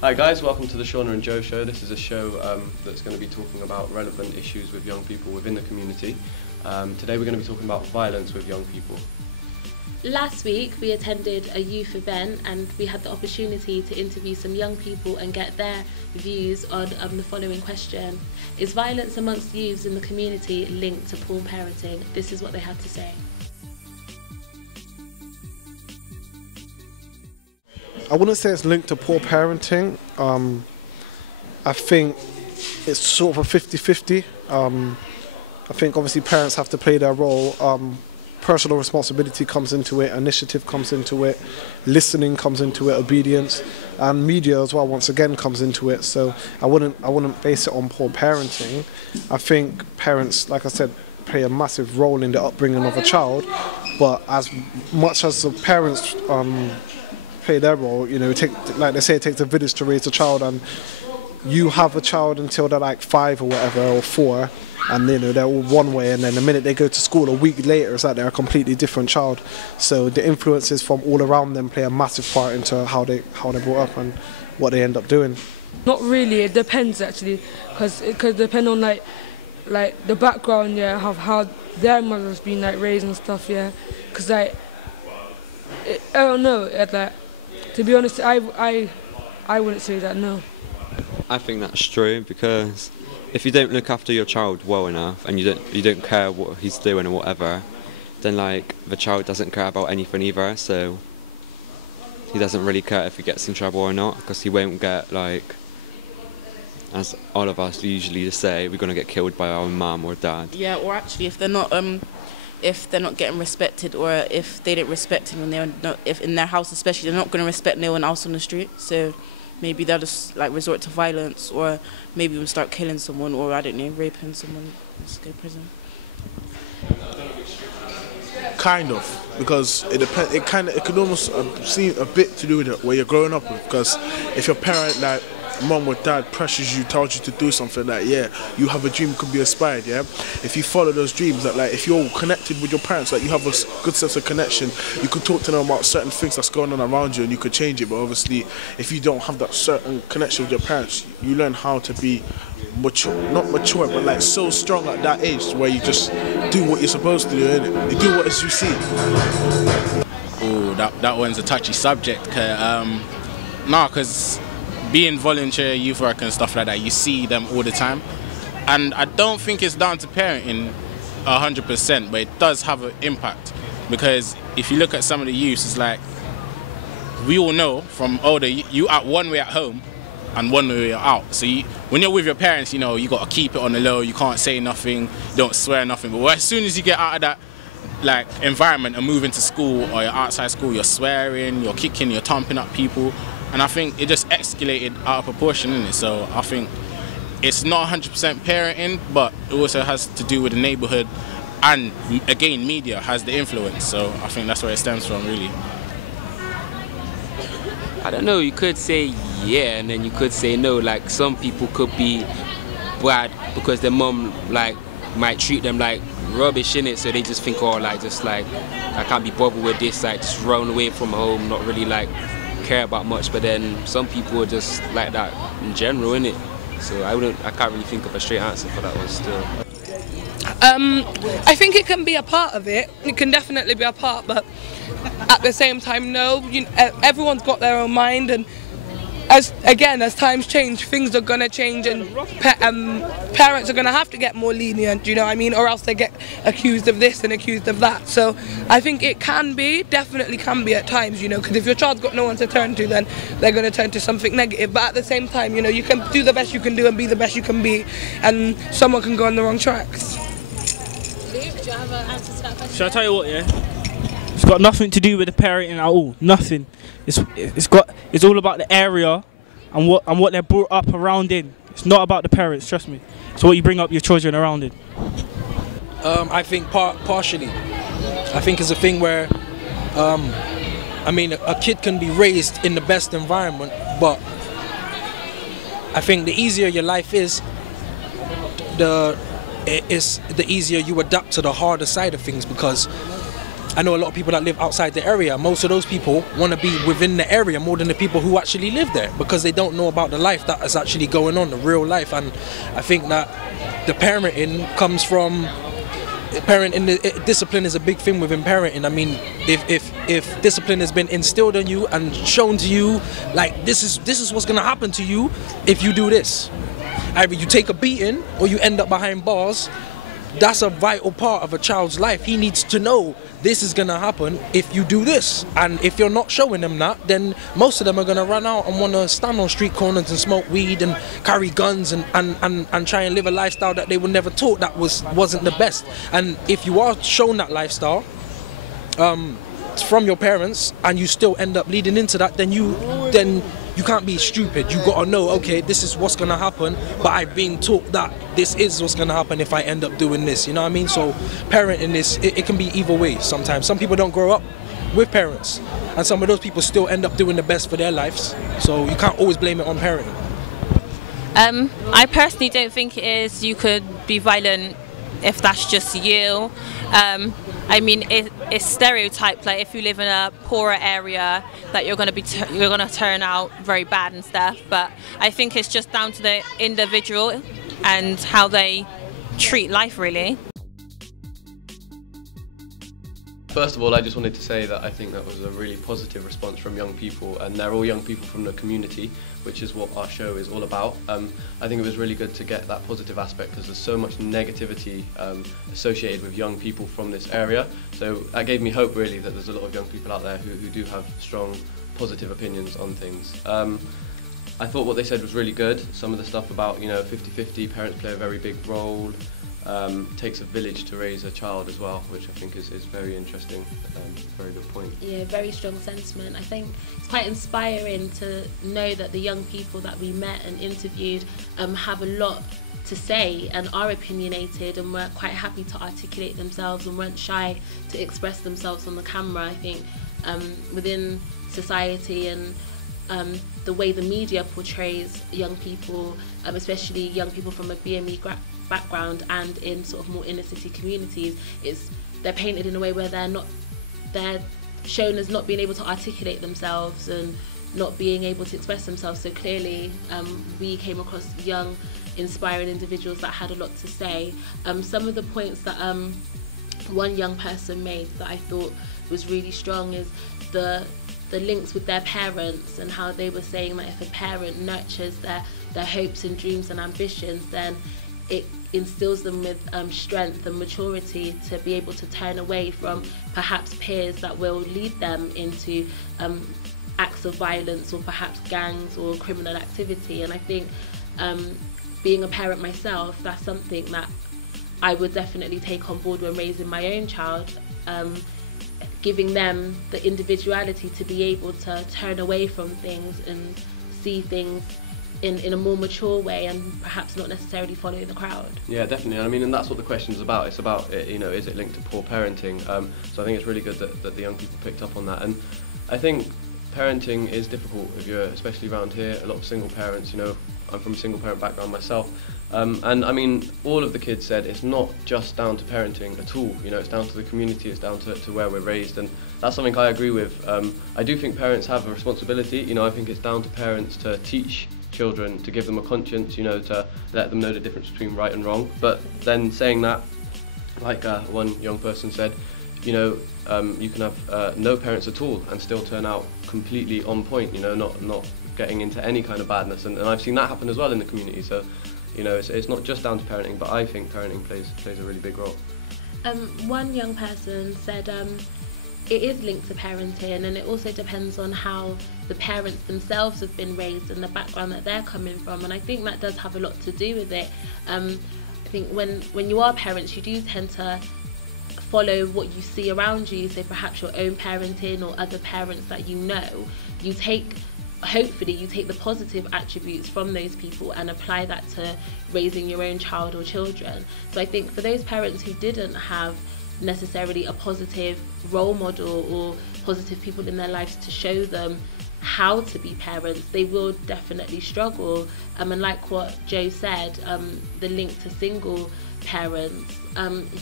Hi guys, welcome to the Shauna and Joe Show. This is a show that's going to be talking about relevant issues with young people within the community. Today we're going to be talking about violence with young people. Last week we attended a youth event and we had the opportunity to interview some young people and get their views on the following question. Is violence amongst youths in the community linked to poor parenting? This is what they had to say. I wouldn't say it's linked to poor parenting. I think it's sort of a 50-50. I think obviously parents have to play their role. Personal responsibility comes into it, initiative comes into it, listening comes into it, obedience, and media as well once again comes into it. So I wouldn't base it on poor parenting. I think parents, like I said, play a massive role in the upbringing of a child, but as much as the parents play their role, you know, like they say, it takes a village to raise a child, and you have a child until they're like 5 or whatever, or 4, and you know they're all one way, and then the minute they go to school a week later it's like they're a completely different child. So the influences from all around them play a massive part into how they're brought up and what they end up doing. Not really, it depends actually, because it could depend on like the background, yeah, of how their mother's been like raised and stuff, yeah, because like I don't know, like, to be honest, I wouldn't say that, no. I think that's true, because if you don't look after your child well enough and you don't care what he's doing or whatever, then like the child doesn't care about anything either, so he doesn't really care if he gets in trouble or not, because he won't get, like, as all of us usually say, we're going to get killed by our mum or dad. Yeah, or actually if they're not getting respected, or if they didn't respect him, if in their house especially, they're not going to respect no one else on the street. So maybe they'll just like resort to violence, or maybe even start killing someone, or I don't know, raping someone. Let's go to prison. Kind of, because it depends. It could almost seem a bit to do with it where you're growing up with. Because if your parent, like mom or dad, pressures you, tells you to do something, like, yeah, you have a dream, could be aspired, yeah. If you follow those dreams, that like if you're connected with your parents, like you have a good sense of connection, you could talk to them about certain things that's going on around you and you could change it. But obviously, if you don't have that certain connection with your parents, you learn how to be mature, not mature, but like so strong at that age where you just do what you're supposed to do, innit? You do what as you see. Oh, that one's a touchy subject. Because being volunteer youth work and stuff like that, you see them all the time, and I don't think it's down to parenting 100%, but it does have an impact, because if you look at some of the youths, it's like we all know from older, you act one way at home and one way you're out. So when you're with your parents, you know, you got to keep it on the low, you can't say nothing, don't swear nothing, but as soon as you get out of that like environment and move into school, or you're outside school, you're swearing, you're kicking, you're thumping at people. And I think it just escalated out of proportion, innit? So I think it's not 100% parenting, but it also has to do with the neighborhood, and again, media has the influence. So I think that's where it stems from, really. I don't know, you could say yeah, and then you could say no. Like, some people could be bad because their mum like might treat them like rubbish, innit? So they just think, oh, like, just like, I can't be bothered with this, like, just run away from home, not really like care about much. But then some people are just like that in general, innit? So I can't really think of a straight answer for that one still. I think it can be a part of it. It can definitely be a part, but at the same time, no. Everyone's got their own mind, and as times change, things are gonna change, and parents are gonna have to get more lenient. You know what I mean? Or else they get accused of this and accused of that. So I think it definitely can be at times. You know, because if your child's got no one to turn to, then they're gonna turn to something negative. But at the same time, you know, you can do the best you can do and be the best you can be, and someone can go on the wrong tracks. Luke, do you have an answer to that question? Shall I tell you what? Yeah, it's got nothing to do with the parenting at all. Nothing. It's all about the area and what they're brought up around in. It's not about the parents, trust me. It's what you bring up your children around in. I think partially. I think it's a thing where, I mean, a kid can be raised in the best environment, but I think the easier your life is, the easier you adapt to the harder side of things, because I know a lot of people that live outside the area. Most of those people want to be within the area more than the people who actually live there, because they don't know about the life that is actually going on, the real life. And I think that the parenting comes from discipline is a big thing within parenting. I mean, if discipline has been instilled in you and shown to you, like this is what's gonna happen to you if you do this. Either you take a beating or you end up behind bars. That's a vital part of a child's life. He needs to know this is gonna happen if you do this. And if you're not showing them that, then most of them are gonna run out and wanna stand on street corners and smoke weed and carry guns and try and live a lifestyle that they were never taught that wasn't the best. And if you are shown that lifestyle from your parents and you still end up leading into that, then you can't be stupid. You gotta know, okay, this is what's gonna happen, but I've been taught that this is what's gonna happen if I end up doing this. You know what I mean? So parenting is, it can be either way sometimes. Some people don't grow up with parents, and some of those people still end up doing the best for their lives. So you can't always blame it on parenting. I personally don't think it is. You could be violent if that's just you. I mean, it's stereotyped, like if you live in a poorer area that you're going to turn out very bad and stuff, but I think it's just down to the individual and how they treat life, really. First of all, I just wanted to say that I think that was a really positive response from young people, and they're all young people from the community, which is what our show is all about. I think it was really good to get that positive aspect, because there's so much negativity associated with young people from this area. So that gave me hope, really, that there's a lot of young people out there who do have strong, positive opinions on things. I thought what they said was really good. Some of the stuff about, 50-50, parents play a very big role. Takes a village to raise a child as well, which I think is very interesting. Very good point. Yeah, very strong sentiment. I think it's quite inspiring to know that the young people that we met and interviewed have a lot to say and are opinionated and were quite happy to articulate themselves and weren't shy to express themselves on the camera. I think within society and the way the media portrays young people, especially young people from a BME background and in sort of more inner city communities, they're painted in a way where they're shown as not being able to articulate themselves and not being able to express themselves. So clearly we came across young, inspiring individuals that had a lot to say. Some of the points that one young person made that I thought was really strong is the links with their parents, and how they were saying that if a parent nurtures their hopes and dreams and ambitions, then it instills them with strength and maturity to be able to turn away from perhaps peers that will lead them into acts of violence or perhaps gangs or criminal activity. And I think being a parent myself, that's something that I would definitely take on board when raising my own child, giving them the individuality to be able to turn away from things and see things in a more mature way and perhaps not necessarily follow the crowd. Yeah, definitely. I mean, and that's what the question's about. It's about, is it linked to poor parenting? So I think it's really good that the young people picked up on that. And I think parenting is difficult if you're, especially around here, a lot of single parents. I'm from a single parent background myself. And I mean, all of the kids said it's not just down to parenting at all. It's down to the community, it's down to where we're raised, and that's something I agree with. I do think parents have a responsibility. I think it's down to parents to teach children, to give them a conscience, to let them know the difference between right and wrong. But then saying that, like one young person said, you can have no parents at all and still turn out completely on point, not getting into any kind of badness, and I've seen that happen as well in the community. So it's not just down to parenting, but I think parenting plays a really big role. One young person said it is linked to parenting, and it also depends on how the parents themselves have been raised and the background that they're coming from, and I think that does have a lot to do with it. I think when you are parents, you do tend to follow what you see around you, so perhaps your own parenting or other parents that hopefully you take the positive attributes from those people and apply that to raising your own child or children. So I think for those parents who didn't have necessarily a positive role model or positive people in their lives to show them how to be parents, they will definitely struggle. And like what Joe said, the link to single parents,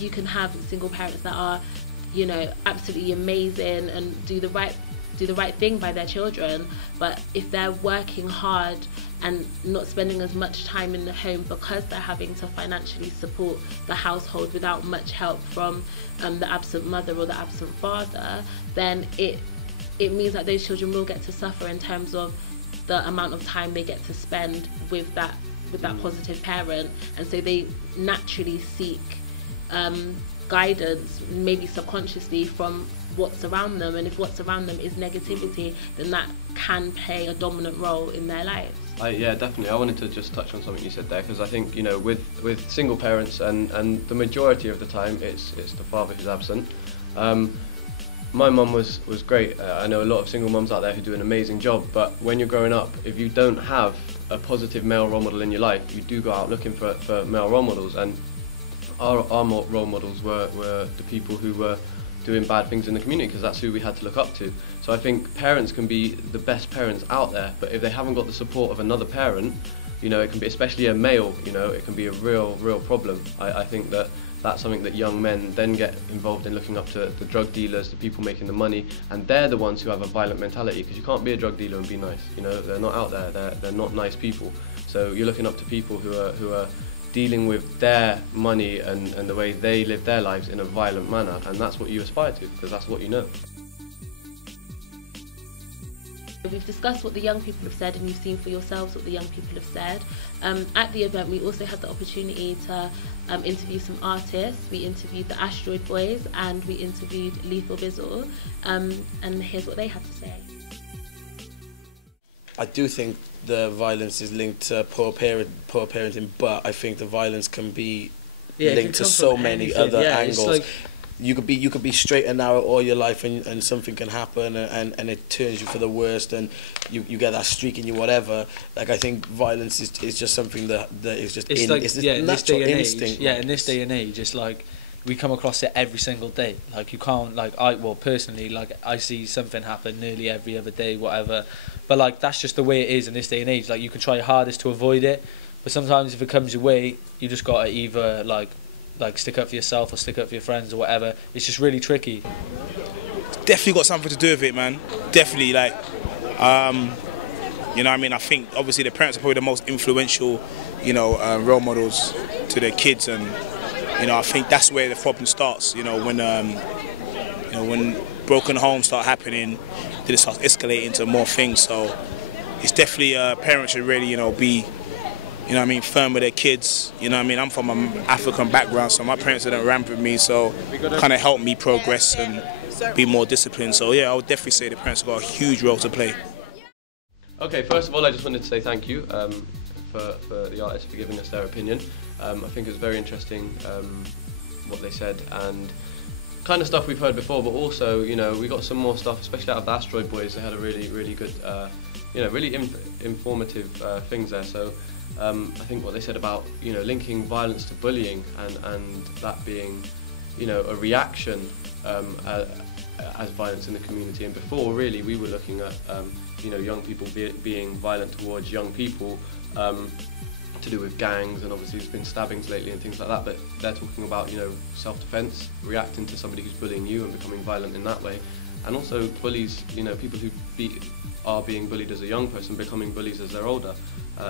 you can have single parents that are you know, absolutely amazing and do the right thing by their children, but if they're working hard and not spending as much time in the home because they're having to financially support the household without much help from the absent mother or the absent father, then it means that those children will get to suffer in terms of the amount of time they get to spend with that positive parent, and so they naturally seek guidance, maybe subconsciously, from what's around them, and if what's around them is negativity, then that can play a dominant role in their lives. Yeah, definitely. I wanted to just touch on something you said there, because I think, you know, with single parents, and the majority of the time it's the father who's absent. My mum was great. I know a lot of single mums out there who do an amazing job, but when you're growing up, if you don't have a positive male role model in your life, you do go out looking for male role models, and our role models were the people who were doing bad things in the community, because that's who we had to look up to. So I think parents can be the best parents out there, but if they haven't got the support of another parent, you know, it can be, especially a male, you know, it can be a real problem. I think that's something that young men then get involved in, looking up to the drug dealers, the people making the money, and they're the ones who have a violent mentality, because you can't be a drug dealer and be nice. You know, they're not out there, they're not nice people. So you're looking up to people who are dealing with their money and the way they live their lives in a violent manner, and that's what you aspire to, because that's what you know. We've discussed what the young people have said, and you've seen for yourselves what the young people have said. At the event, we also had the opportunity to interview some artists. We interviewed the Asteroid Boys and we interviewed Lethal Bizzle, and here's what they had to say. I do think the violence is linked to poor parenting, but I think the violence can be linked to so many other angles. You could be straight and narrow all your life, and something can happen, and it turns you for the worst, and you get that streak in you, whatever. Like, I think violence is just something that is just it's natural instinct. In this day and age, it's like we come across it every single day. Like, you can't, like, personally, like, I see something happen nearly every other day, whatever. But like, that's just the way it is in this day and age. Like, you can try your hardest to avoid it, but sometimes if it comes your way, you just gotta either like stick up for yourself or stick up for your friends or whatever. It's just really tricky. Definitely got something to do with it, man. Definitely, like, you know what I mean? I think obviously the parents are probably the most influential, you know, role models to their kids, and you know, I think that's where the problem starts. You know, when broken homes start happening, then it starts escalating to more things. So it's definitely parents should really, you know, be, you know what I mean, firm with their kids. You know what I mean? I'm from an African background, so my parents didn't ramp with me, so kind of helped me progress and be more disciplined. So yeah, I would definitely say the parents have got a huge role to play. Okay, first of all, I just wanted to say thank you for the artists for giving us their opinion. I think it was very interesting what they said, and kind of stuff we've heard before, but also, you know, we got some more stuff, especially out of the Asteroid Boys. They had a really good, you know, really informative things there. So I think what they said about, you know, linking violence to bullying, and that being, you know, a reaction as violence in the community. And before, really, we were looking at, you know, young people being violent towards young people, to do with gangs, and obviously there's been stabbings lately and things like that, but they're talking about, you know, self-defense, reacting to somebody who's bullying you and becoming violent in that way. And also bullies, you know, people who are being bullied as a young person becoming bullies as they're older.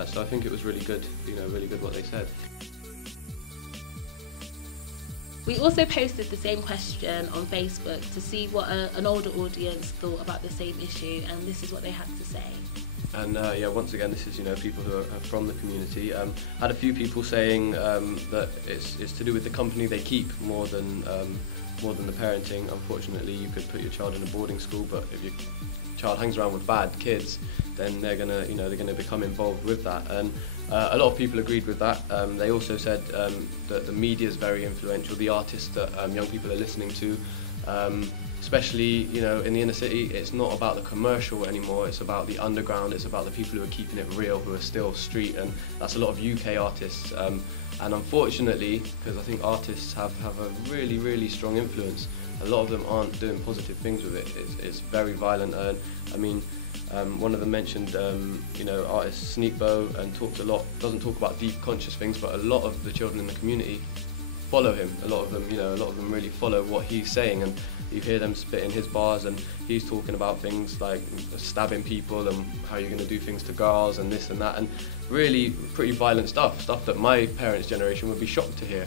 So I think it was really good, you know, really good what they said. We also posted the same question on Facebook to see what an older audience thought about the same issue, and this is what they had to say. And yeah, once again, this is, you know, people who are from the community. Had a few people saying that it's to do with the company they keep more than the parenting. Unfortunately, you could put your child in a boarding school, but if your child hangs around with bad kids, then they're gonna become involved with that. And a lot of people agreed with that. They also said that the media is very influential. The artists that young people are listening to, especially, you know, in the inner city, it's not about the commercial anymore. It's about the underground. It's about the people who are keeping it real, who are still street, and that's a lot of UK artists. And unfortunately, because I think artists have a really strong influence, a lot of them aren't doing positive things with it. It's very violent. I mean, one of them mentioned, you know, artist Sneakbo, and doesn't talk about deep conscious things, but a lot of the children in the community follow him. A lot of them really follow what he's saying, and you hear them spitting his bars, and he's talking about things like stabbing people and how you're going to do things to girls and this and that, and really pretty violent stuff that my parents' generation would be shocked to hear,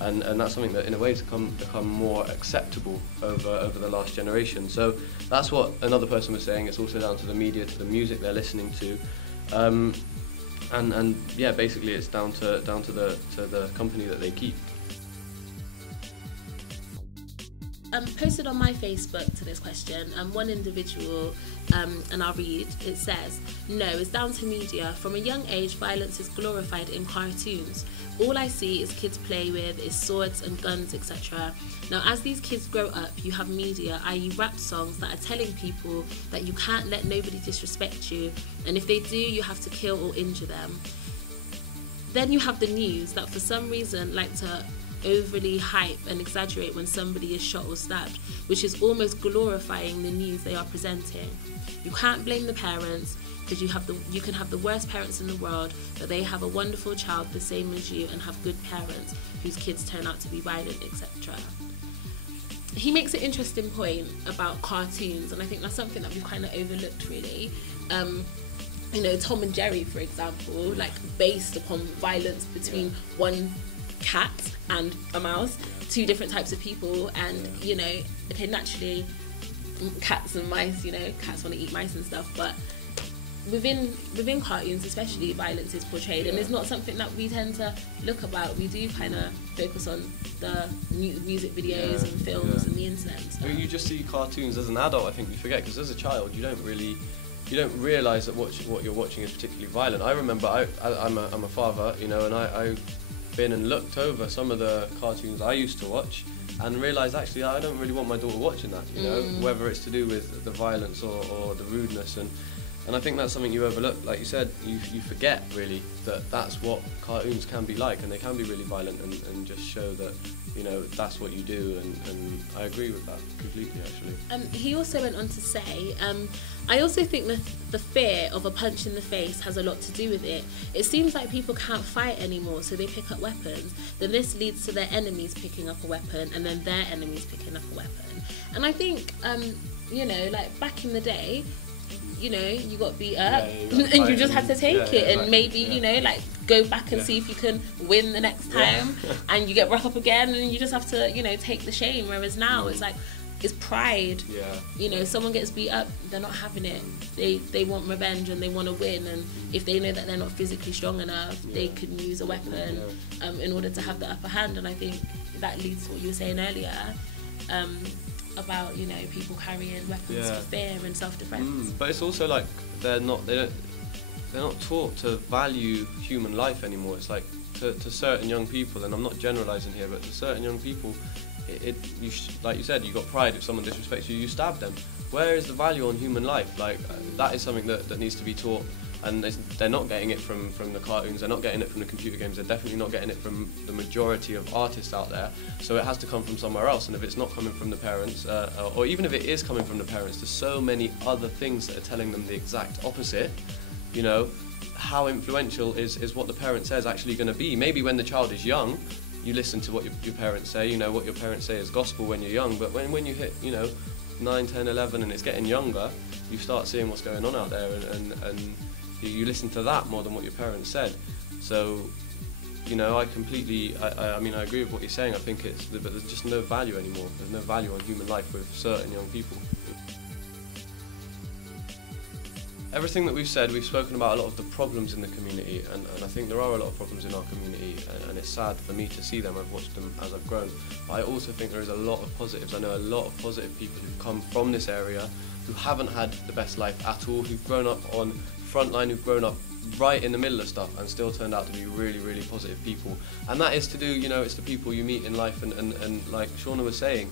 and that's something that in a way has become more acceptable over the last generation. So that's what another person was saying. It's also down to the media, to the music they're listening to, and yeah, basically it's down to the company that they keep. Posted on my Facebook to this question, one individual, and I'll read, it says, "No, it's down to media. From a young age, violence is glorified in cartoons. All I see is kids play with is swords and guns, etc. Now, as these kids grow up, you have media, i.e. rap songs, that are telling people that you can't let nobody disrespect you, and if they do, you have to kill or injure them. Then you have the news that for some reason like to overly hype and exaggerate when somebody is shot or stabbed, which is almost glorifying the news they are presenting. You can't blame the parents, because you can have the worst parents in the world, but they have a wonderful child the same as you and have good parents whose kids turn out to be violent, etc." He makes an interesting point about cartoons, and I think that's something that we've kind of overlooked really. Tom and Jerry, for example, like based upon violence between one cat and a mouse, two different types of people, and okay, naturally cats and mice, cats want to eat mice and stuff, but within cartoons especially, violence is portrayed, and it's not something that we tend to look about. We do kind of focus on the music videos and films and the internet and stuff. I mean, you just see cartoons as an adult, I think you forget, because as a child you don't realise that what you're watching is particularly violent. I remember I'm a father, and I've been and looked over some of the cartoons I used to watch and realised actually I don't really want my daughter watching that, whether it's to do with the violence or the rudeness, and I think that's something you overlook. Like you said, you forget really that that's what cartoons can be like, and they can be really violent and just show that that's what you do, and I agree with that completely actually. He also went on to say, I also think that the fear of a punch in the face has a lot to do with it. It seems like people can't fight anymore, so they pick up weapons. Then this leads to their enemies picking up a weapon, and then their enemies picking up a weapon. And I think, like back in the day, you got beat up and you just had to take it, and maybe like go back and see if you can win the next time, and you get brought up again, and you just have to take the shame. Whereas now it's like, it's pride. Someone gets beat up, they're not having it. They want revenge and they want to win, and if they know that they're not physically strong enough, they can use a weapon in order to have the upper hand. And I think that leads to what you were saying earlier, about people carrying weapons for fear and self-defense. But it's also like they're not taught to value human life anymore. It's like to certain young people, and I'm not generalising here, but to certain young people, like you said, you got pride. If someone disrespects you, you stab them. Where is the value on human life? Like that is something that needs to be taught, and they're not getting it from the cartoons. They're not getting it from the computer games. They're definitely not getting it from the majority of artists out there. So it has to come from somewhere else. And if it's not coming from the parents, or even if it is coming from the parents, there's so many other things that are telling them the exact opposite. How influential is what the parent says actually going to be? Maybe when the child is young, you listen to what your parents say. What your parents say is gospel when you're young. But when you hit 9, 10, 11 and it's getting younger, you start seeing what's going on out there, and you listen to that more than what your parents said. So I completely, I mean, I agree with what you're saying. I think but there's just no value anymore. There's no value on human life with certain young people. Everything that we've said, we've spoken about a lot of the problems in the community, and I think there are a lot of problems in our community, and it's sad for me to see them. I've watched them as I've grown. But I also think there is a lot of positives. I know a lot of positive people who've come from this area who haven't had the best life at all, who've grown up on frontline, who've grown up right in the middle of stuff and still turned out to be really, really positive people. And that is to do, it's the people you meet in life, and like Shauna was saying,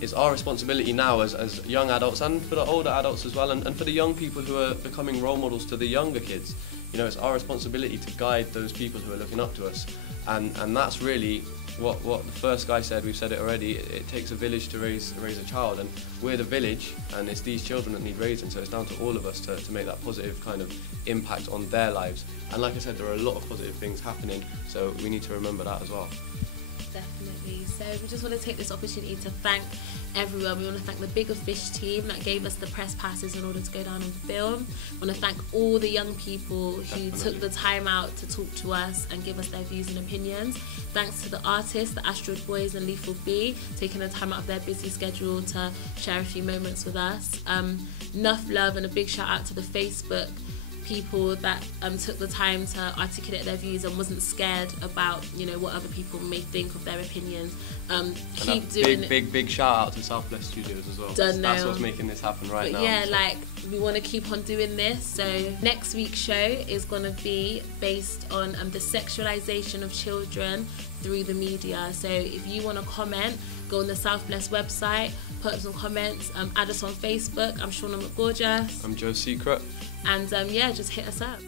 it's our responsibility now as young adults, and for the older adults as well, and for the young people who are becoming role models to the younger kids. It's our responsibility to guide those people who are looking up to us, and that's really what the first guy said. We've said it already. It takes a village to raise a child, and we're the village, and it's these children that need raising. So it's down to all of us to make that positive kind of impact on their lives. And like I said, there are a lot of positive things happening, so we need to remember that as well. Definitely. So we just want to take this opportunity to thank everyone. We want to thank the Bigger Fish team that gave us the press passes in order to go down and film. We want to thank all the young people who took the time out to talk to us and give us their views and opinions. Thanks to the artists, the Asteroid Boys and Lethal B, taking the time out of their busy schedule to share a few moments with us. Enough love and a big shout out to the Facebook people that took the time to articulate their views and wasn't scared about, you know, what other people may think of their opinions. Keep doing big shout out to Southwest Studios as well. That's what's making this happen right now. Yeah, like we want to keep on doing this. So next week's show is going to be based on the sexualization of children through the media. So if you want to comment, go on the Southwest website, put up some comments, add us on Facebook. I'm Shauna McGorgeous. I'm Joe Secret. And yeah, just hit us up.